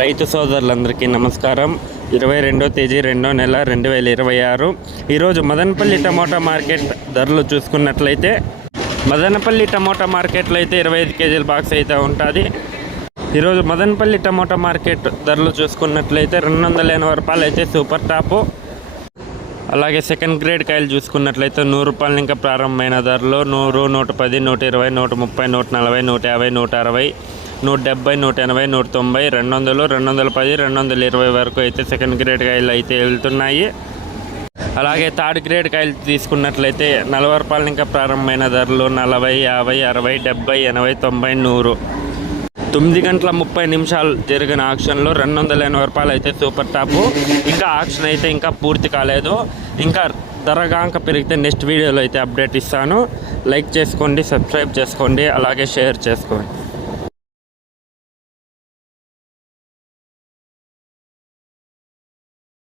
రైతు సోదరులందరికీ నమస్కారం. 22వ తేదీ 2వ నెల 2026. ఈరోజు మదనపల్లి టమోటా మార్కెట్ ధరలు చూసుకున్నట్లయితే మదనపల్లి టమోటా మార్కెట్లో అయితే 25 కేజీల బాక్స్ అయితే ఉంటుంది. ఈరోజు మదనపల్లి టమోటా మార్కెట్ ధరలు చూసుకున్నట్లయితే 280 రూపాయలు అయితే సూపర్ టాపు. అలాగే సెకండ్ గ్రేడ్ కాయలు చూసుకున్నట్లయితే 100 రూపాయలు ఇంకా ప్రారంభమైన ధరలు 100, 110, 120, 130, 140, 150, 160, 170, 180, 190, 200, 210, 220 వరకు అయితే సెకండ్ గ్రేడ్ కాయలు అయితే వెళ్తున్నాయి. అలాగే థర్డ్ గ్రేడ్ కాయలు తీసుకున్నట్లయితే 40 రూపాయలు ఇంకా ప్రారంభమైన ధరలు 40, 50, 60, 70, 80, 90, 100. 9 గంటల 30 నిమిషాలు జరిగిన ఆక్షన్లో 280 రూపాయలు అయితే సూపర్ టాపు. ఇంకా ఆక్షన్ అయితే ఇంకా పూర్తి కాలేదు. ఇంకా ధరగాంక పెరిగితే నెక్స్ట్ వీడియోలో అయితే అప్డేట్ ఇస్తాను. లైక్ చేసుకోండి, సబ్స్క్రైబ్ చేసుకోండి, అలాగే షేర్ చేసుకోండి.